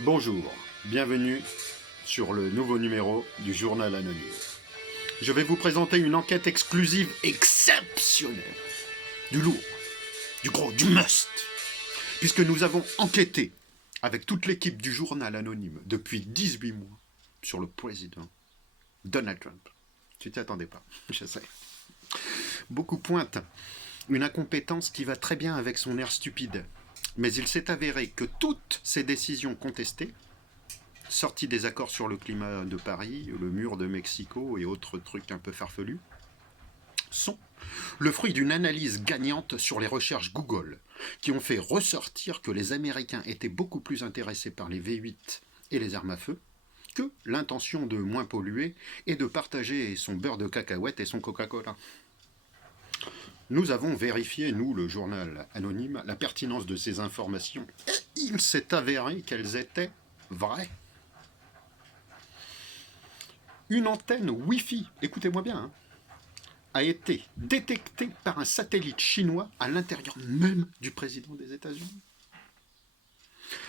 Bonjour, bienvenue sur le nouveau numéro du Journal Anonyme. Je vais vous présenter une enquête exclusive exceptionnelle, du lourd, du gros, du must, puisque nous avons enquêté avec toute l'équipe du Journal Anonyme depuis 18 mois sur le président Donald Trump. Tu t'y attendais pas, je sais. Beaucoup pointent une incompétence qui va très bien avec son air stupide. Mais il s'est avéré que toutes ces décisions contestées, sorties des accords sur le climat de Paris, le mur de Mexico et autres trucs un peu farfelus, sont le fruit d'une analyse gagnante sur les recherches Google, qui ont fait ressortir que les Américains étaient beaucoup plus intéressés par les V8 et les armes à feu que l'intention de moins polluer et de partager son beurre de cacahuète et son Coca-Cola. Nous avons vérifié, nous, le journal anonyme, la pertinence de ces informations. Et il s'est avéré qu'elles étaient vraies. Une antenne Wi-Fi, écoutez-moi bien, a été détectée par un satellite chinois à l'intérieur même du président des États-Unis.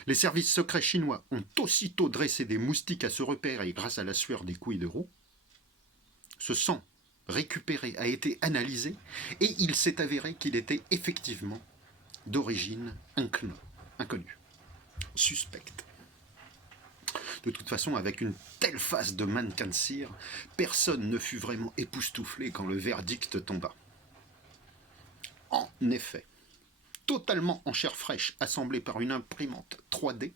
Les services secrets chinois ont aussitôt dressé des moustiques à ce repérer grâce à la sueur des couilles de roue. Ce sang récupéré a été analysé et il s'est avéré qu'il était effectivement d'origine inconnue, suspecte. De toute façon, avec une telle face de mannequin de cire, personne ne fut vraiment époustouflé quand le verdict tomba. En effet, totalement en chair fraîche, assemblée par une imprimante 3D,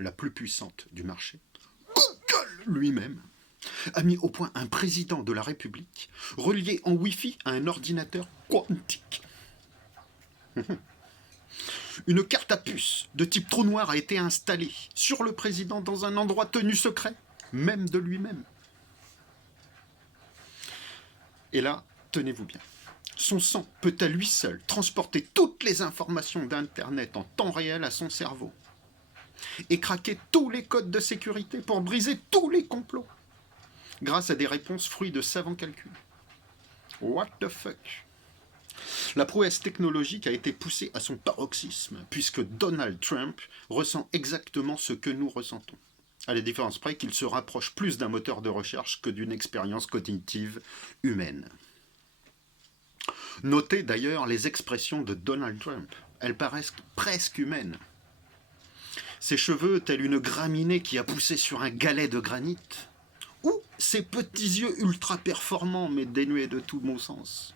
la plus puissante du marché, Google lui-même a mis au point un président de la République relié en Wi-Fi à un ordinateur quantique. Une carte à puce de type trou noir a été installée sur le président dans un endroit tenu secret, même de lui-même. Et là, tenez-vous bien, son sang peut à lui seul transporter toutes les informations d'Internet en temps réel à son cerveau et craquer tous les codes de sécurité pour briser tous les complots grâce à des réponses fruits de savants calculs. What the fuck? La prouesse technologique a été poussée à son paroxysme, puisque Donald Trump ressent exactement ce que nous ressentons, à la différence près qu'il se rapproche plus d'un moteur de recherche que d'une expérience cognitive humaine. Notez d'ailleurs les expressions de Donald Trump. Elles paraissent presque humaines. Ses cheveux, tels une graminée qui a poussé sur un galet de granit, ou ses petits yeux ultra performants mais dénués de tout bon sens.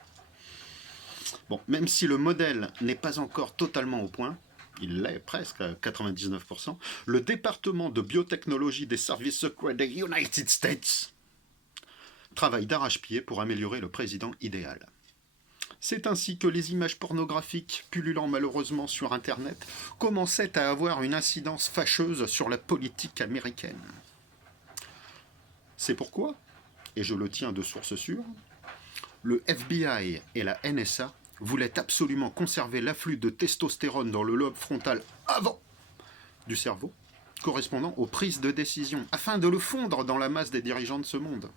Bon, même si le modèle n'est pas encore totalement au point, il l'est presque à 99%, le département de biotechnologie des services secrets des United States travaille d'arrache-pied pour améliorer le président idéal. C'est ainsi que les images pornographiques pullulant malheureusement sur Internet commençaient à avoir une incidence fâcheuse sur la politique américaine. C'est pourquoi, et je le tiens de source sûre, le FBI et la NSA voulaient absolument conserver l'afflux de testostérone dans le lobe frontal avant du cerveau, correspondant aux prises de décision, afin de le fondre dans la masse des dirigeants de ce monde.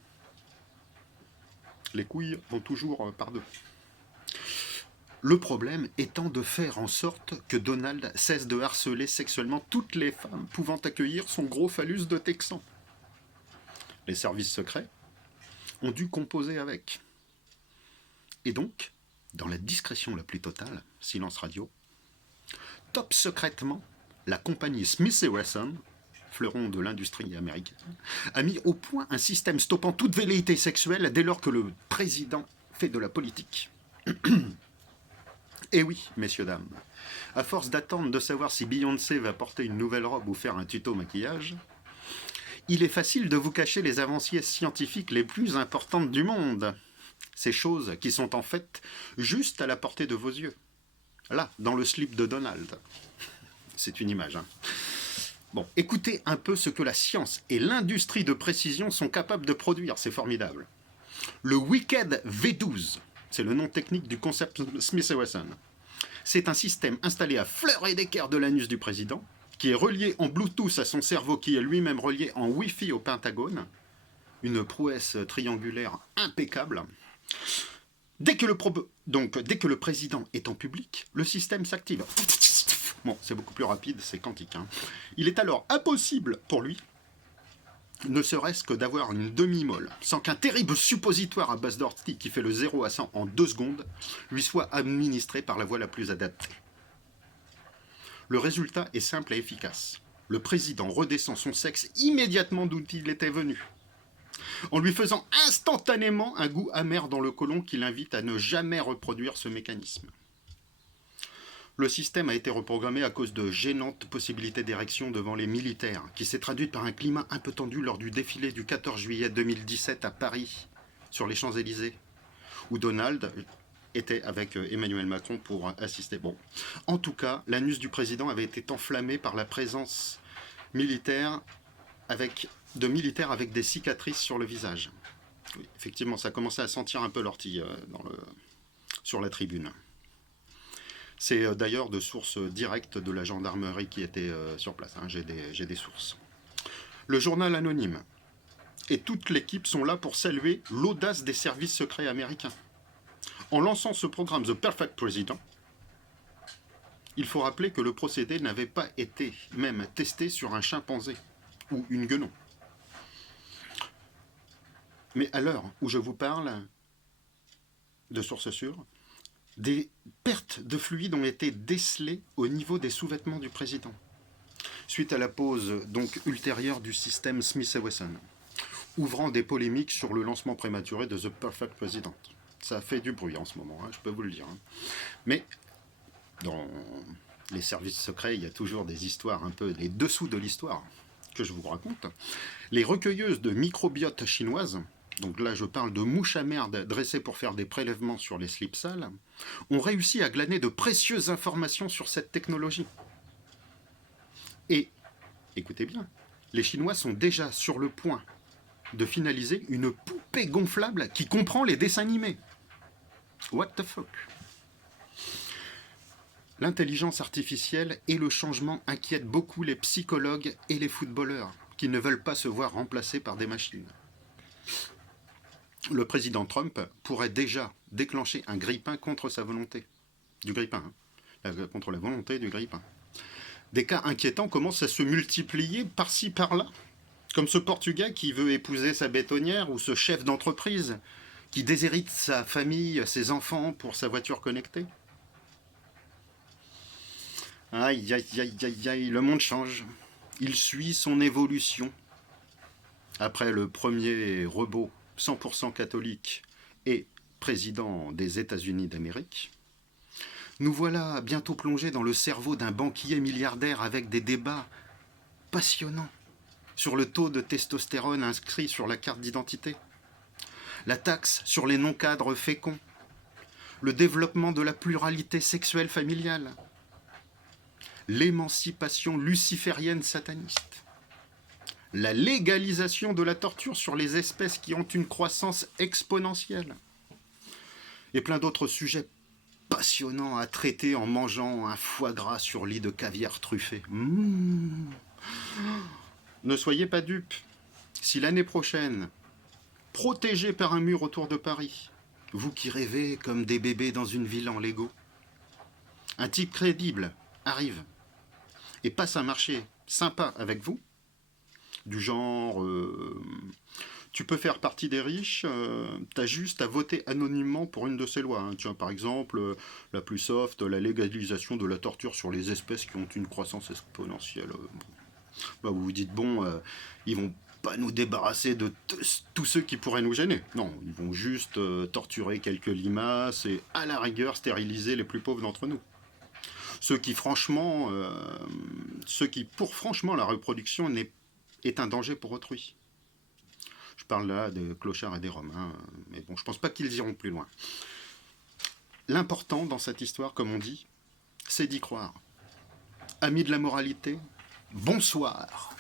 Les couilles vont toujours par deux. Le problème étant de faire en sorte que Donald cesse de harceler sexuellement toutes les femmes pouvant accueillir son gros phallus de Texan. Les services secrets ont dû composer avec. Et donc, dans la discrétion la plus totale, silence radio, top secrètement, la compagnie Smith & Wesson, fleuron de l'industrie américaine, a mis au point un système stoppant toute velléité sexuelle dès lors que le président fait de la politique. Et oui, messieurs, dames, à force d'attendre de savoir si Beyoncé va porter une nouvelle robe ou faire un tuto maquillage, il est facile de vous cacher les avancées scientifiques les plus importantes du monde. Ces choses qui sont en fait juste à la portée de vos yeux. Là, dans le slip de Donald. C'est une image, hein. Bon, écoutez un peu ce que la science et l'industrie de précision sont capables de produire, c'est formidable. Le Wicked V12, c'est le nom technique du concept Smith & Wesson. C'est un système installé à fleur et d'équerre de l'anus du président, qui est relié en Bluetooth à son cerveau, qui est lui-même relié en Wi-Fi au Pentagone. Une prouesse triangulaire impeccable. Dès que le président est en public, le système s'active. Bon, c'est beaucoup plus rapide, c'est quantique. Hein. Il est alors impossible pour lui, ne serait-ce que d'avoir une demi-molle, sans qu'un terrible suppositoire à base d'ortie qui fait le 0 à 100 en 2 secondes lui soit administré par la voie la plus adaptée. Le résultat est simple et efficace. Le président redescend son sexe immédiatement d'où il était venu, en lui faisant instantanément un goût amer dans le côlon qui l'invite à ne jamais reproduire ce mécanisme. Le système a été reprogrammé à cause de gênantes possibilités d'érection devant les militaires, qui s'est traduite par un climat un peu tendu lors du défilé du 14 juillet 2017 à Paris, sur les Champs-Élysées, où Donald était avec Emmanuel Macron pour assister. Bon, en tout cas, l'anus du président avait été enflammé par la présence militaire de militaires avec des cicatrices sur le visage. Oui, effectivement, ça commençait à sentir un peu l'ortie sur la tribune. C'est d'ailleurs de sources directes de la gendarmerie qui était sur place. Hein. J'ai des sources. Le journal anonyme et toute l'équipe sont là pour saluer l'audace des services secrets américains. En lançant ce programme The Perfect President, il faut rappeler que le procédé n'avait pas été même testé sur un chimpanzé ou une guenon. Mais à l'heure où je vous parle, de sources sûres, des pertes de fluide ont été décelées au niveau des sous-vêtements du président, suite à la pose donc ultérieure du système Smith & Wesson, ouvrant des polémiques sur le lancement prématuré de The Perfect President. Ça fait du bruit en ce moment, hein, je peux vous le dire. Hein. Mais dans les services secrets, il y a toujours des histoires, un peu les dessous de l'histoire que je vous raconte. Les recueilleuses de microbiote chinoises, donc là je parle de mouches à merde dressées pour faire des prélèvements sur les slips sales, ont réussi à glaner de précieuses informations sur cette technologie. Et, écoutez bien, les Chinois sont déjà sur le point de finaliser une poupée gonflable qui comprend les dessins animés. What the fuck? L'intelligence artificielle et le changement inquiètent beaucoup les psychologues et les footballeurs, qui ne veulent pas se voir remplacés par des machines. Le président Trump pourrait déjà déclencher un grille-pain contre sa volonté. Du grille-pain, hein, contre la volonté du grille-pain. Des cas inquiétants commencent à se multiplier par-ci par-là, comme ce Portugais qui veut épouser sa bétonnière ou ce chef d'entreprise qui déshérite sa famille, ses enfants pour sa voiture connectée. Aïe, aïe, aïe, aïe, aïe, le monde change. Il suit son évolution. Après le premier robot 100% catholique et président des États-Unis d'Amérique, nous voilà bientôt plongés dans le cerveau d'un banquier milliardaire avec des débats passionnants sur le taux de testostérone inscrit sur la carte d'identité, la taxe sur les non-cadres féconds, le développement de la pluralité sexuelle familiale, l'émancipation luciférienne sataniste, la légalisation de la torture sur les espèces qui ont une croissance exponentielle, et plein d'autres sujets passionnants à traiter en mangeant un foie gras sur lit de caviar truffé. Ne soyez pas dupes. Si l'année prochaine, protégés par un mur autour de Paris, vous qui rêvez comme des bébés dans une ville en Lego, un type crédible arrive et passe un marché sympa avec vous, du genre tu peux faire partie des riches, t'as juste à voter anonymement pour une de ces lois. Hein. Tiens, par exemple, la plus soft, la légalisation de la torture sur les espèces qui ont une croissance exponentielle. Bah, vous vous dites, bon, ils vont pas nous débarrasser de tous ceux qui pourraient nous gêner. Non, ils vont juste torturer quelques limaces et, à la rigueur, stériliser les plus pauvres d'entre nous. Ceux qui, franchement, pour franchement, la reproduction est un danger pour autrui. Je parle là des clochards et des roms, hein, mais bon, je pense pas qu'ils iront plus loin. L'important dans cette histoire, comme on dit, c'est d'y croire. Amis de la moralité, bonsoir.